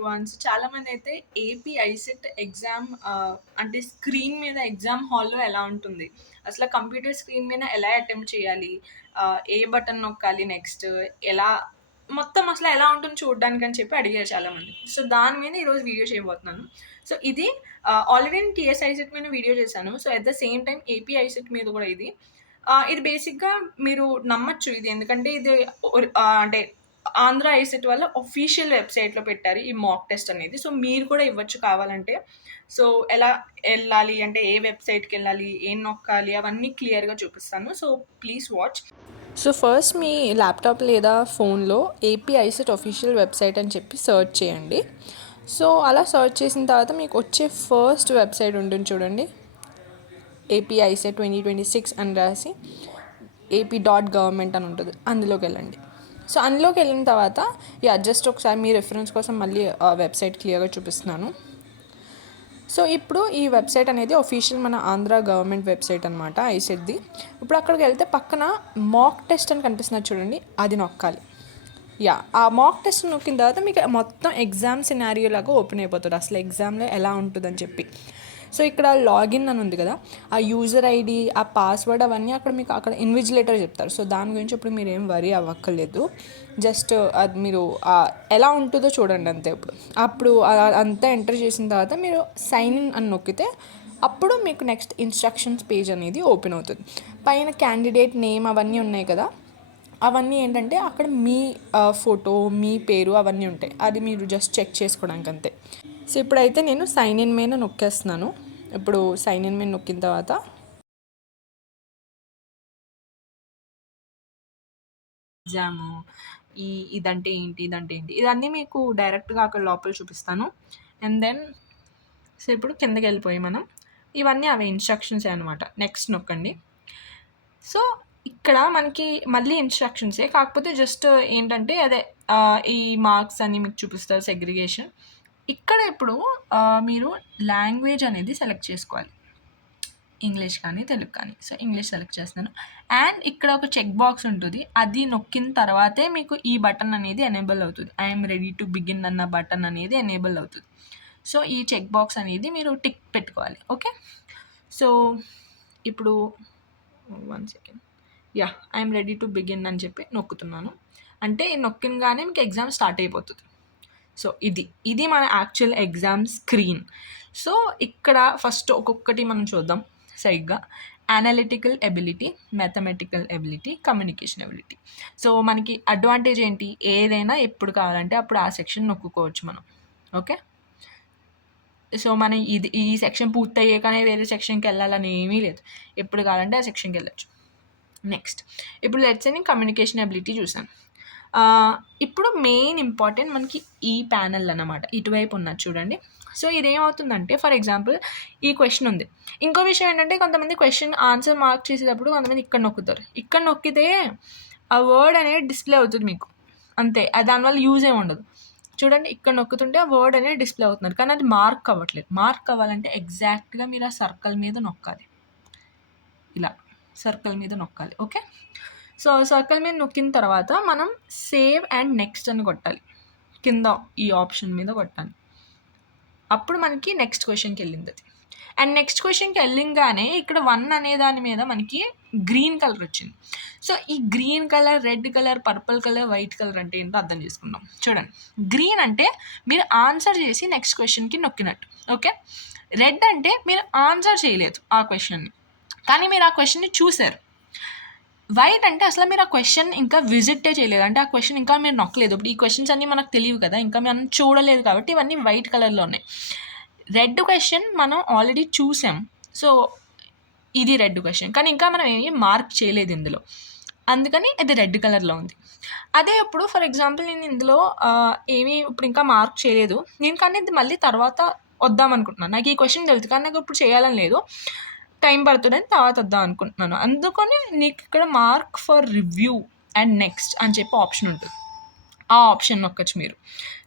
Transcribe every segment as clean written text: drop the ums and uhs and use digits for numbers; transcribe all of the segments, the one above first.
Everyone. చాలామంది అయితే AP ICET exam అంటే స్క్రీన్ మీద ఎగ్జామ్ హాల్‌లో ఎలా ఉంటుంది? అసల కంప్యూటర్ స్క్రీన్ మీద ఎలా అటెంప్ట్ చేయాలి? ఏ బటన్ నొక్కాలి నెక్స్ట్? ఎలా మొత్తం అసలు ఎలా ఉంటుంది చూడ్డానికని చెప్పి అడిగారు చాలామంది. సో, దాని మీద ఈరోజు వీడియో చేయబోతున్నాను. సో, ఇది ఆల్రెడీ నేను టీఎస్ ఐసెట్ మీద వీడియో చేశాను. So, at the same time AP ICET మీద కూడా ఇది. ఇది బేసిక్‌గా మీరు నమ్మొచ్చు ఇది. ఎందుకంటే ఇది అంటే ఆంధ్ర ఐసెట్ వాళ్ళ ఒఫీషియల్ వెబ్‌సైట్‌లో పెట్టారు ఈ మాక్ టెస్ట్ అనేది. సో, మీరు కూడా ఇవ్వచ్చు కావాలంటే. సో, ఎలా ఎళ్ళాలి అంటే ఏ వెబ్‌సైట్‌కెళ్ళాలి, ఏం నొక్కాలి అవన్నీ క్లియర్‌గా చూపిస్తాను. So, please watch. So, first me laptop లేదా ఫోన్‌లో ఏపీ ఐసెట్ ఒఫీషియల్ వెబ్‌సైట్ అని చెప్పి సెర్చ్ చేయండి. సో, అలా సెర్చ్ చేసిన తర్వాత మీకు వచ్చే ఫస్ట్ వెబ్‌సైట్ ఉంటుంది చూడండి. ఏపీ ఐసెట్ 2026 అని రాసి ap.government అని ఉంటుంది. అందులోకి వెళ్ళండి. సో, అందులోకి వెళ్ళిన తర్వాత జస్ట్ ఒకసారి మీ రిఫరెన్స్ కోసం మళ్ళీ వెబ్సైట్ క్లియర్గా చూపిస్తున్నాను. సో, ఇప్పుడు ఈ వెబ్సైట్ అనేది ఒఫీషియల్ మన ఆంధ్ర గవర్నమెంట్ వెబ్సైట్ అనమాట ఐసెట్ది. ఇప్పుడు అక్కడికి వెళ్తే పక్కన మాక్ టెస్ట్ అని కనిపిస్తున్నది చూడండి, అది నొక్కాలి. ఆ మాక్ టెస్ట్ నొక్కిన తర్వాత మీకు మొత్తం ఎగ్జామ్ సినారియో లాగా ఓపెన్ అయిపోతుంది, అసలు ఎగ్జామ్లో ఎలా ఉంటుందని చెప్పి. సో, ఇక్కడ లాగిన్ అని ఉంది కదా, ఆ యూజర్ ఐడి, ఆ పాస్వర్డ్ అవన్నీ మీకు అక్కడ ఇన్విజిలేటర్ చెప్తారు. సో, దాని గురించి ఇప్పుడు మీరు ఏం వరీ అవ్వక్కర్లేదు. జస్ట్ అది మీరు ఎలా ఉంటుందో చూడండి అంతే. అప్పుడు అంతా ఎంటర్ చేసిన తర్వాత మీరు సైన్ ఇన్ అని నొక్కితే అప్పుడు మీకు నెక్స్ట్ ఇన్స్ట్రక్షన్స్ పేజ్ అనేది ఓపెన్ అవుతుంది. పైన క్యాండిడేట్ నేమ్ అవన్నీ ఉన్నాయి కదా, అవన్నీ ఏంటంటే అక్కడ మీ ఫోటో, మీ పేరు అవన్నీ ఉంటాయి. అది మీరు జస్ట్ చెక్ చేసుకోవడానికి అంతే. సో, ఇప్పుడైతే నేను సైన్ ఇన్ మీద నొక్కేస్తున్నాను. ఇప్పుడు సైన్ ఇన్ మీద నొక్కిన తర్వాత ఎగ్జాము ఇదంటే ఏంటి, ఇదన్నీ మీకు డైరెక్ట్గా అక్కడ లోపల చూపిస్తాను. అండ్ దెన్ సో, ఇప్పుడు కిందకి వెళ్ళిపోయి మనం ఇవన్నీ అవి ఇన్స్ట్రక్షన్స్ అనమాట. నెక్స్ట్ నొక్కండి. సో, ఇక్కడ మనకి మళ్ళీ ఇన్స్ట్రక్షన్సే, కాకపోతే జస్ట్ ఏంటంటే అదే ఈ మార్క్స్ అన్నీ మీకు చూపిస్తారు, సెగ్రిగేషన్. ఇక్కడ ఇప్పుడు మీరు లాంగ్వేజ్ అనేది సెలెక్ట్ చేసుకోవాలి, ఇంగ్లీష్ కానీ తెలుగు కానీ. సో, ఇంగ్లీష్ సెలెక్ట్ చేస్తున్నాను. అండ్ ఇక్కడ ఒక చెక్ బాక్స్ ఉంటుంది, అది నొక్కిన తర్వాతే మీకు ఈ బటన్ అనేది ఎనేబుల్ అవుతుంది. ఐఎమ్ రెడీ టు బిగిన్ అన్న బటన్ అనేది ఎనేబుల్ అవుతుంది. సో, ఈ చెక్ బాక్స్ అనేది మీరు టిక్ పెట్టుకోవాలి. ఓకే. సో, ఇప్పుడు 1 second. I'm ready to begin అని చెప్పి నొక్కుతున్నాను. అంటే నొక్కినగానే మీకు ఎగ్జామ్ స్టార్ట్ అయిపోతుంది. సో, ఇది మన యాక్చువల్ ఎగ్జామ్ స్క్రీన్. సో, ఇక్కడ ఫస్ట్ ఒక్కొక్కటి మనం చూద్దాం సరిగ్గా. Analytical ability, mathematical ability, communication ability. So, మనకి అడ్వాంటేజ్ ఏంటి, ఏదైనా ఎప్పుడు కావాలంటే అప్పుడు ఆ సెక్షన్ నొక్కుకోవచ్చు మనం. ఓకే. సో, మనం ఈ సెక్షన్ పూర్తయ్యాకనే వేరే సెక్షన్కి వెళ్ళాలని ఏమీ లేదు. ఎప్పుడు కావాలంటే ఆ సెక్షన్కి వెళ్ళచ్చు. నెక్స్ట్ ఇప్పుడు లెట్స్ సే నేను కమ్యూనికేషన్ ఎబిలిటీ చూసాను. ఇప్పుడు మెయిన్ ఇంపార్టెంట్ మనకి ఈ ప్యానెల్ అన్నమాట, ఇటువైపు ఉన్నది చూడండి. సో, ఇదేమవుతుందంటే ఫర్ ఎగ్జాంపుల్ ఈ క్వశ్చన్ ఉంది. ఇంకో విషయం ఏంటంటే కొంతమంది క్వశ్చన్ ఆన్సర్ మార్క్ చేసేటప్పుడు కొంతమంది ఇక్కడ నొక్కుతారు. ఇక్కడ నొక్కితే ఆ వర్డ్ అనేది డిస్ప్లే అవుతుంది మీకు అంతే, దానివల్ల యూజ్ ఏమి ఉండదు. చూడండి, ఇక్కడ నొక్కుతుంటే ఆ వర్డ్ అనేది డిస్ప్లే అవుతున్నారు, కానీ అది మార్క్ అవ్వట్లేదు. మార్క్ అవ్వాలంటే ఎగ్జాక్ట్గా మీరు ఆ సర్కిల్ మీద నొక్కాలి, ఇలా సర్కిల్ మీద నొక్కాలి. ఓకే. సో, సర్కిల్ మీద నొక్కిన తర్వాత మనం సేవ్ అండ్ నెక్స్ట్ అని కొట్టాలి, కింద ఈ ఆప్షన్ మీద కొట్టాలి. అప్పుడు మనకి నెక్స్ట్ క్వశ్చన్కి వెళ్ళింది అది. అండ్ నెక్స్ట్ క్వశ్చన్కి వెళ్ళింగానే ఇక్కడ 1 అనే దాని మీద మనకి గ్రీన్ కలర్ వచ్చింది. సో, ఈ green colour, red colour, purple colour, white colour అంటే ఏంటో అర్థం చేసుకుందాం. చూడండి, గ్రీన్ అంటే మీరు ఆన్సర్ చేసి నెక్స్ట్ క్వశ్చన్కి నొక్కినట్టు. ఓకే. రెడ్ అంటే మీరు ఆన్సర్ చేయలేదు ఆ క్వశ్చన్ని, కానీ మీరు ఆ క్వశ్చన్ని చూశారు. వైట్ అంటే అసలు మీరు ఆ క్వశ్చన్ ఇంకా విజిటే చేయలేదు, అంటే ఆ క్వశ్చన్ ఇంకా మీరు నొక్కలేదు. ఇప్పుడు ఈ క్వశ్చన్స్ అన్నీ మనకు తెలియవు కదా, ఇంకా మనం చూడలేదు కాబట్టి ఇవన్నీ వైట్ కలర్లో ఉన్నాయి. రెడ్ క్వశ్చన్ మనం ఆల్రెడీ చూసాం, సో ఇది రెడ్ క్వశ్చన్, కానీ ఇంకా మనం ఏమి మార్క్ చేయలేదు ఇందులో, అందుకని ఇది రెడ్ కలర్లో ఉంది. అదే ఇప్పుడు ఫర్ ఎగ్జాంపుల్ నేను ఇందులో ఏమీ ఇప్పుడు ఇంకా మార్క్ చేయలేదు నేను, కానీ ఇది మళ్ళీ తర్వాత వద్దాం అనుకుంటున్నాను. నాకు ఈ క్వశ్చన్ తెలుసు కానీ నాకు ఇప్పుడు చేయాలని లేదు, టైం పడుతుందని తర్వాత వద్దాం అనుకుంటున్నాను. అందుకని నీకు ఇక్కడ mark for review and next అని చెప్పి ఆప్షన్ ఉంటుంది, ఆ ఆప్షన్ నొక్కచ్చు మీరు.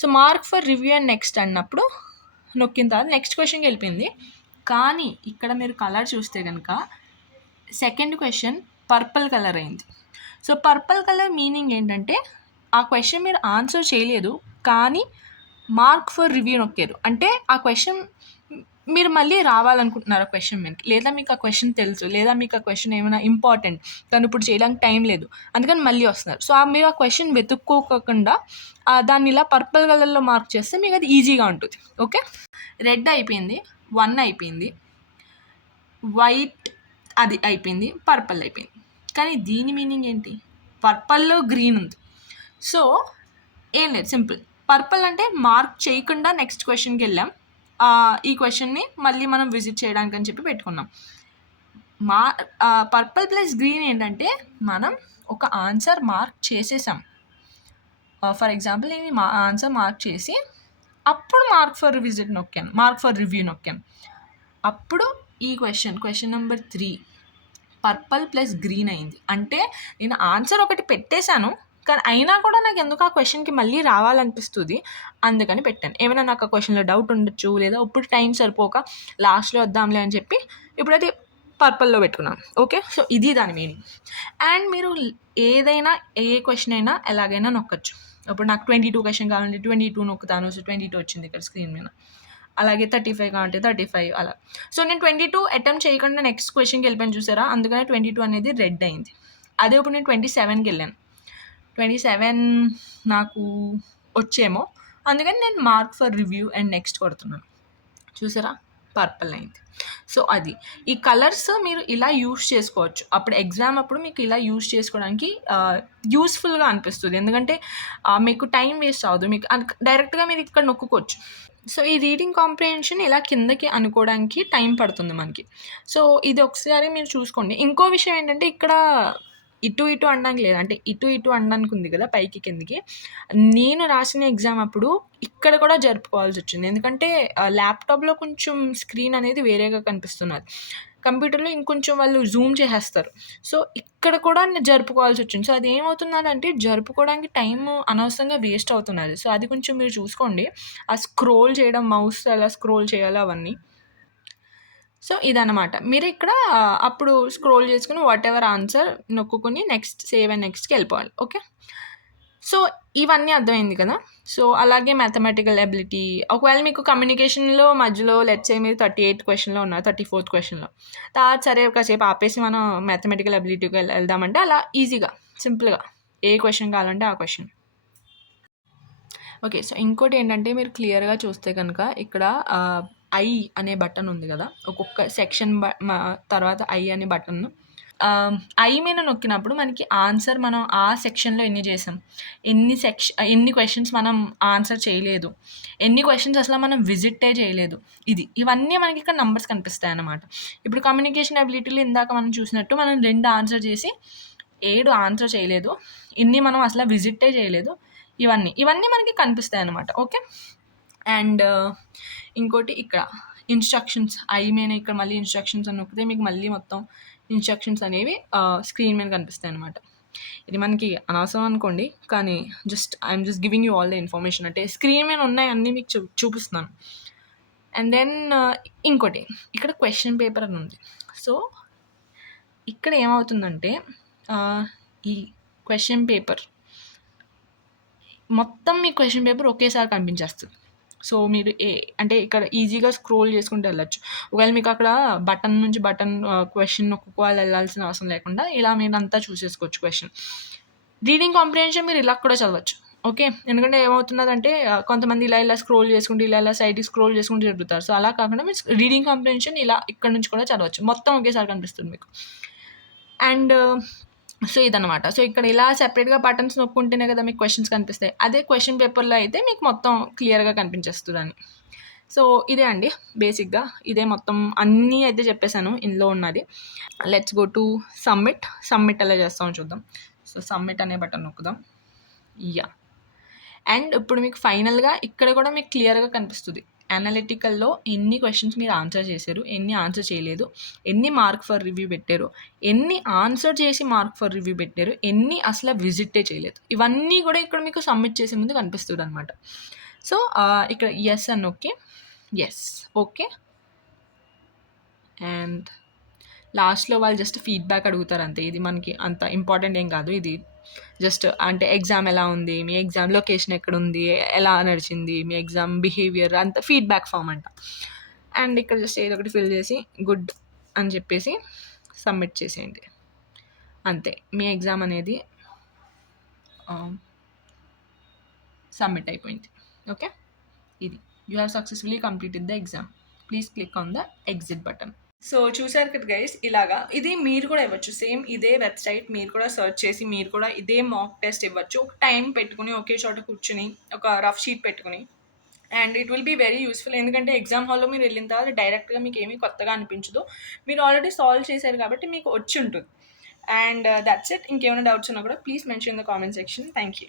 So, mark for review and next అన్నప్పుడు నొక్కిన తర్వాత నెక్స్ట్ క్వశ్చన్కి వెళ్ళిపోయింది. కానీ ఇక్కడ మీరు కలర్ చూస్తే కనుక సెకండ్ క్వశ్చన్ పర్పుల్ కలర్ అయింది. సో, పర్పుల్ కలర్ మీనింగ్ ఏంటంటే ఆ క్వశ్చన్ మీరు ఆన్సర్ చేయలేదు, కానీ మార్క్ ఫర్ రివ్యూ నొక్కారు అంటే ఆ క్వశ్చన్ మీరు మళ్ళీ రావాలనుకుంటున్నారు ఆ క్వశ్చన్ మీదకి, లేదా మీకు ఆ క్వశ్చన్ తెలుసు, లేదా మీకు ఆ క్వశ్చన్ ఏమైనా ఇంపార్టెంట్, కానీ ఇప్పుడు చేయడానికి టైం లేదు, అందుకని మళ్ళీ వస్తున్నారు. సో మీరు ఆ క్వశ్చన్ వెతుక్కోకుండా దాన్ని ఇలా పర్పుల్ కలర్లో మార్క్ చేస్తే మీకు అది ఈజీగా ఉంటుంది. ఓకే, రెడ్ అయిపోయింది, 1 అయిపోయింది, వైట్ అది అయిపోయింది, పర్పుల్ అయిపోయింది. కానీ దీని మీనింగ్ ఏంటి? పర్పుల్లో గ్రీన్ ఉంది. సో ఏం లేదు, సింపుల్. పర్పుల్ అంటే మార్క్ చేయకుండా నెక్స్ట్ క్వశ్చన్కి వెళ్ళాం. ఈ క్వశ్చన్ని మళ్ళీ మనం విజిట్ చేయడానికి అని చెప్పి పెట్టుకున్నాం. పర్పుల్ ప్లస్ గ్రీన్ ఏంటంటే మనం ఒక ఆన్సర్ మార్క్ చేసేసాం. ఫర్ ఎగ్జాంపుల్ నేను ఆన్సర్ మార్క్ చేసి అప్పుడు మార్క్ ఫర్ విజిట్ నొక్కాను, మార్క్ ఫర్ రివ్యూ నొక్కాను. అప్పుడు ఈ question number 3 purple plus green అయింది. అంటే నేను ఆన్సర్ ఒకటి పెట్టేశాను, కానీ అయినా కూడా నాకు ఎందుకు ఆ క్వశ్చన్కి మళ్ళీ రావాలనిపిస్తుంది, అందుకని పెట్టాను. ఏమైనా నాకు ఆ క్వశ్చన్లో డౌట్ ఉండొచ్చు, లేదా ఇప్పుడు టైం సరిపోక లాస్ట్లో వద్దాంలే అని చెప్పి ఇప్పుడైతే పర్పుల్లో పెట్టుకున్నాను. ఓకే, సో ఇది దాని మీనింగ్. అండ్ మీరు ఏదైనా ఏ క్వశ్చన్ అయినా ఎలాగైనా నొక్కచ్చు. ఇప్పుడు నాకు 22 క్వశ్చన్ కావాలంటే 22 నొక్కుతాను. సో 22 వచ్చింది ఇక్కడ స్క్రీన్ మీద. అలాగే 35 కావాలంటే 35 అలా. సో నేను 22 అటెంప్ట్ చేయకుండా నెక్స్ట్ క్వశ్చన్కి వెళ్ళిపోయాను చూసారా, అందుకనే 22 అనేది రెడ్ అయింది. అదే ఇప్పుడు నేను 27కి వెళ్ళాను, 27 నాకు వచ్చేమో, అందుకని నేను mark for review and next కొడుతున్నాను. చూసారా, పర్పుల్ అయింది. సో అది ఈ కలర్స్ మీరు ఇలా యూస్ చేసుకోవచ్చు. అప్పుడు ఎగ్జామ్ అప్పుడు మీకు ఇలా యూస్ చేసుకోవడానికి యూస్ఫుల్గా అనిపిస్తుంది, ఎందుకంటే మీకు టైం వేస్ట్ అవ్వదు, మీకు డైరెక్ట్గా మీరు ఇక్కడ నొక్కుకోవచ్చు. సో ఈ రీడింగ్ కాంప్రిహెన్షన్ ఇలా కిందకి అనుకోవడానికి టైం పడుతుంది మనకి. సో ఇది ఒకసారి మీరు చూసుకోండి. ఇంకో విషయం ఏంటంటే ఇక్కడ ఇటు ఇటు అనడానికి లేదు, అంటే ఇటు ఇటు అనడానికి ఉంది కదా పైకి కిందకి. నేను రాసిన ఎగ్జామ్ అప్పుడు ఇక్కడ కూడా జరుపుకోవాల్సి వచ్చింది, ఎందుకంటే ల్యాప్టాప్లో కొంచెం స్క్రీన్ అనేది వేరేగా కనిపిస్తున్నది, కంప్యూటర్లో ఇంకొంచెం వాళ్ళు జూమ్ చేసేస్తారు. సో ఇక్కడ కూడా జరుపుకోవాల్సి వచ్చింది. సో అది ఏమవుతున్నదంటే జరుపుకోవడానికి టైం అనవసరంగా వేస్ట్ అవుతున్నది. సో అది కొంచెం మీరు చూసుకోండి, ఆ స్క్రోల్ చేయడం, మౌస్ ఎలా స్క్రోల్ చేయాలో అవన్నీ. సో ఇదనమాట. మీరు ఇక్కడ అప్పుడు స్క్రోల్ చేసుకొని వాటెవర్ ఆన్సర్ నొక్కుకొని నెక్స్ట్ సేవ్ అండ్ నెక్స్ట్‌కి వెళ్ళిపోవాలి. ఓకే, సో ఇవన్నీ అర్థమైంది కదా. సో అలాగే మ్యాథమెటికల్ ఎబిలిటీ, ఒకవేళ మీకు కమ్యూనికేషన్లో మధ్యలో లెట్స్ సే మీరు 38 క్వశ్చన్‌లో ఉన్నారు, 34th క్వశ్చన్‌లో, సరే కాసేపు ఆపేసి మనం మ్యాథమెటికల్ ఎబిలిటీకి వెళ్దామంటే అలా ఈజీగా సింపుల్గా ఏ క్వశ్చన్ కావాలంటే ఆ క్వశ్చన్. ఓకే, సో ఇంకోటి ఏంటంటే మీరు క్లియర్‌గా చూస్తే కనుక ఇక్కడ ఐ అనే బటన్ ఉంది కదా, ఒక్కొక్క సెక్షన్ తర్వాత ఐ అనే బటన్, ఐ మీద నొక్కినప్పుడు మనకి ఆన్సర్ మనం ఆ సెక్షన్‌లో ఎన్ని చేసాం, ఎన్ని క్వశ్చన్స్ మనం ఆన్సర్ చేయలేదు, ఎన్ని క్వశ్చన్స్ అసలు మనం విజిట్టే చేయలేదు, ఇవన్నీ మనకి ఇక్కడ నంబర్స్ కనిపిస్తాయి అన్నమాట. ఇప్పుడు కమ్యూనికేషన్ ఎబిలిటీలో ఇందాక మనం చూసినట్టు మనం 2 ఆన్సర్ చేసి 7 ఆన్సర్ చేయలేదు, ఇన్ని మనం అసలు విజిట్టే చేయలేదు, ఇవన్నీ మనకి కనిపిస్తాయి అన్నమాట. ఓకే, అండ్ ఇంకోటి ఇక్కడ ఇన్స్ట్రక్షన్స్, ఐ మీద ఇక్కడ మళ్ళీ ఇన్స్ట్రక్షన్స్ అని నొక్కితే మీకు మళ్ళీ మొత్తం ఇన్స్ట్రక్షన్స్ అనేవి స్క్రీన్ మీద కనిపిస్తాయి అనమాట. ఇది మనకి అనవసరం అనుకోండి, కానీ I'm just giving you all the information, అంటే స్క్రీన్ మీద ఉన్నాయి అన్నీ మీకు చూపిస్తున్నాను. అండ్ దెన్ ఇంకోటి ఇక్కడ క్వశ్చన్ పేపర్ అని ఉంది. సో ఇక్కడ ఏమవుతుందంటే ఈ క్వశ్చన్ పేపర్ మొత్తం మీ క్వశ్చన్ పేపర్ ఒకేసారి కనిపించేస్తుంది. సో మీరు అంటే ఇక్కడ ఈజీగా స్క్రోల్ చేసుకుంటూ వెళ్ళొచ్చు. ఒకవేళ మీకు అక్కడ బటన్ నుంచి బటన్ క్వశ్చన్ నొక్కుకోవాలి వెళ్ళాల్సిన అవసరం లేకుండా ఇలా మీరు అంతా చూసేసుకోవచ్చు క్వశ్చన్. రీడింగ్ కాంప్రిహెన్షన్ మీరు ఇలా కూడా చదవచ్చు. ఓకే, ఎందుకంటే ఏమవుతున్నదంటే కొంతమంది ఇలా స్క్రోల్ చేసుకుంటూ ఇలా సైడ్కి స్క్రోల్ చేసుకుంటూ జరుగుతారు. సో అలా కాకుండా మీరు రీడింగ్ కాంప్రిహెన్షన్ ఇలా ఇక్కడ నుంచి కూడా చదవచ్చు, మొత్తం ఒకేసారి కనిపిస్తుంది మీకు. అండ్ సో ఇదనమాట. సో ఇక్కడ ఇలా సెపరేట్‌గా బటన్స్ నొక్కుంటేనే కదా మీకు క్వశ్చన్స్ కనిపిస్తాయి. అదే క్వశ్చన్ పేపర్‌లో అయితే మీకు మొత్తం క్లియర్‌గా కనిపించేస్తదని. సో ఇదే అండి బేసిక్‌గా. ఇదే మొత్తం అన్నీ అయితే చెప్పేసాను ఇందులో ఉన్నది. లెట్స్ గో టు సబ్మిట్ ఎలా చేస్తామో చూద్దాం. సో సబ్మిట్ అనే బటన్ నొక్కుదాం. యాహ్! అండ్ ఇప్పుడు మీకు ఫైనల్‌గా ఇక్కడ కూడా మీకు క్లియర్‌గా కనిపిస్తుంది. అనలిటికల్‌లో ఎన్ని క్వశ్చన్స్ మీరు ఆన్సర్ చేశారు, ఎన్ని ఆన్సర్ చేయలేదు, ఎన్ని మార్క్ ఫర్ రివ్యూ పెట్టారు, ఎన్ని ఆన్సర్ చేసి మార్క్ ఫర్ రివ్యూ పెట్టారు, ఎన్ని అసలు విజిట్టే చేయలేదు, ఇవన్నీ కూడా ఇక్కడ మీకు సబ్మిట్ చేసే ముందు కనిపిస్తుందనమాట. సో ఇక్కడ యెస్ అని నొక్కి యెస్, ఓకే. అండ్ లాస్ట్‌లో వాళ్ళు జస్ట్ ఫీడ్‌బ్యాక్ అడుగుతారు అంతే. ఇది మనకి అంత ఇంపార్టెంట్ ఏం కాదు. ఇది జస్ట్ అంటే ఎగ్జామ్ ఎలా ఉంది, మీ ఎగ్జామ్ లొకేషన్ ఎక్కడుంది, ఎలా నడిచింది, మీ ఎగ్జామ్ బిహేవియర్ అంత ఫీడ్‌బ్యాక్ ఫార్మ్ అంట. అండ్ ఇక్కడ జస్ట్ ఏదో ఒకటి ఫిల్ చేసి గుడ్ అని చెప్పేసి సబ్మిట్ చేసేయండి. అంతే. మీ ఎగ్జామ్ అనేది సబ్మిట్ అయిపోయింది. ఓకే. ఇది you have successfully completed the exam. Please click on the exit button. So చూసారు కదా గైస్, ఇలాగా ఇది మీరు కూడా ఇవ్వచ్చు. సేమ్ ఇదే వెబ్సైట్ మీరు కూడా సెర్చ్ చేసి మీరు కూడా ఇదే మాక్ టెస్ట్ ఇవ్వచ్చు. ఒక టైం పెట్టుకుని ఒకే చోట కూర్చుని ఒక రఫ్ షీట్ పెట్టుకుని. And it will be very useful. ఎందుకంటే ఎగ్జామ్ హాల్లో మీరు వెళ్ళిన తర్వాత డైరెక్ట్గా మీకు ఏమీ కొత్తగా అనిపించదు. మీరు ఆల్రెడీ సాల్వ్ చేశారు కాబట్టి మీకు వచ్చి ఉంటుంది. And that's it. ఇంకేమైనా డౌట్స్ ఉన్నా కూడా please mention in the comment section. Thank you.